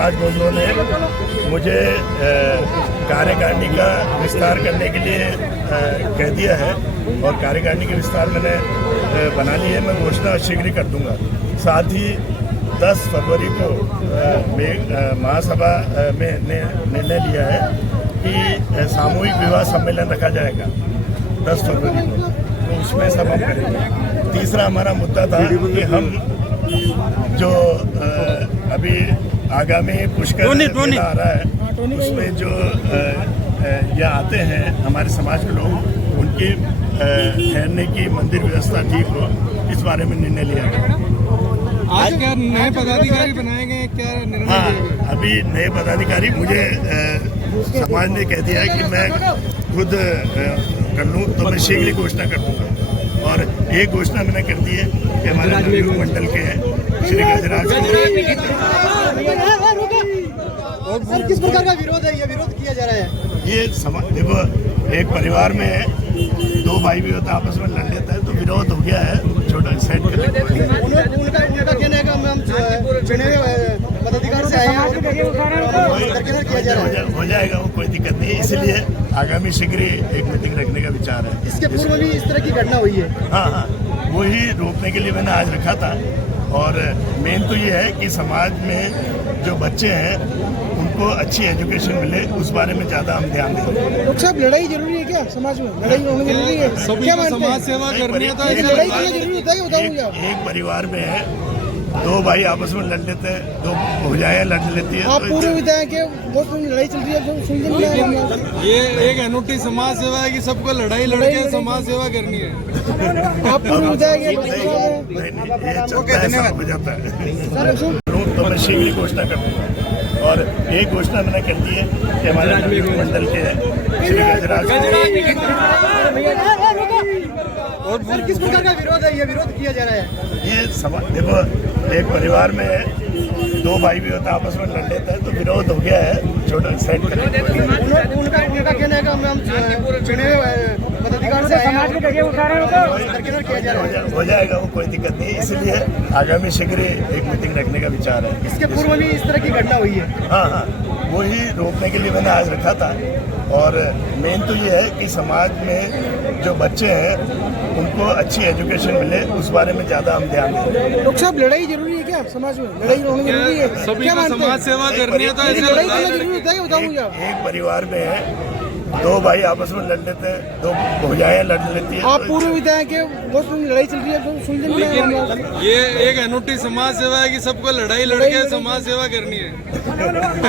समाज बंधुओं ने मुझे कार्यकारिणी का विस्तार करने के लिए कह दिया है और कार्यकारिणी के विस्तार मैंने बना ली है। मैं घोषणा शीघ्र ही कर दूंगा। साथ ही 10 फरवरी को महासभा में निर्णय लिया है कि सामूहिक विवाह सम्मेलन रखा जाएगा 10 फरवरी को, तो उसमें सब हम करेंगे। तीसरा हमारा मुद्दा था कि हम जो अभी आगामी पुष्कर मेला आ रहा है उसमें जो ये आते हैं हमारे समाज के लोग, उनकी ठहरने की मंदिर व्यवस्था ठीक हो, इस बारे में निर्णय लिया गया। आज क्या नए पदाधिकारी बनाए गए, क्या निर्णय? हाँ, अभी नए पदाधिकारी मुझे समाज ने कह दिया है कि मैं खुद कर लूँ, तो मैं शीघ्र ही घोषणा कर दूँगा। और एक घोषणा मैंने कर दी है कि हमारे नवयुग मंडल के श्री गजराज सर, किस प्रकार का विरोध है, ये विरोध किया जा रहा है? ये देखो, एक परिवार में 2 भाई भी होता है, आपस में लड़ लेता है, तो विरोध हो गया है, छोटा सेट कर उनका कहना है कि हम चुने हुए पदाधिकारी से आए हैं, किया जा रहा है। हो जाएगा, वो कोई दिक्कत नहीं है। इसलिए आगामी शीघ्र ही एक मीटिंग रखने का विचार है। इसके पूर्व भी इस तरह की घटना हुई है? हाँ, वही रोकने के लिए मैंने आज रखा था। और मेन तो ये है कि समाज में जो बच्चे हैं उनको अच्छी एजुकेशन मिले, उस बारे में ज़्यादा हम ध्यान दें। डॉक्टर साहब, लड़ाई जरूरी है क्या? समाज में लड़ाई होनी जरूरी है? क्या समाज सेवा करनी है तो लड़ाई करना जरूरी होता है कि बताऊंगा? एक परिवार में है 2 भाई आपस में लड़ लेते हैं, 2 भुजाएं लड़ लेती है। आप पूर्व विधायक के बहुत लड़ाई चल रही है, ये एक अनूठी समाज सेवा है कि सबको लड़ाई लड़के समाज सेवा करनी है। आप पूर्व विधायक हो जाता है, तो मैं शीघ्र ही घोषणा कर दूंगा। और एक घोषणा मैंने कर दी है कि हमारे नवयुग मंडल के श्री गजराज और सर, किस प्रकार का विरोध है, ये विरोध किया जा रहा है? ये देखो, एक परिवार में 2 भाई भी होता है, आपस में लड़ लेता है, तो विरोध हो गया है, छोटा सेट कर उनका कहना है कि हम चुने हुए पदाधिकारी से आए हैं, किया जा रहा है। हो जाएगा, वो कोई दिक्कत नहीं है। इसलिए आगामी शीघ्र ही एक मीटिंग रखने का विचार है। इसके पूर्व भी इस तरह की घटना हुई है? हाँ, वही रोकने के लिए मैंने आज रखा था। और मेन तो ये है कि समाज में जो बच्चे हैं उनको अच्छी एजुकेशन मिले, उस बारे में ज़्यादा हम ध्यान दें। डॉक्टर साहब, लड़ाई जरूरी है क्या? समाज में लड़ाई होनी जरूरी है? सभी को समाज सेवा करनी है तो लड़ाई करना जरूरी होता है कि बताऊंगा? एक परिवार में है 2 भाई आपस में लड़ लेते हैं, 2 भुजाएं लड़ लेती है। आप पूर्व विधायक के बहुत लड़ाई चल रही है, ये एक अनूठी समाज सेवा है कि सबको लड़ाई लड़के समाज सेवा करनी है।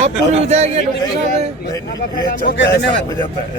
आप पूर्व विधायक डॉक्टर साहब हो जाता है।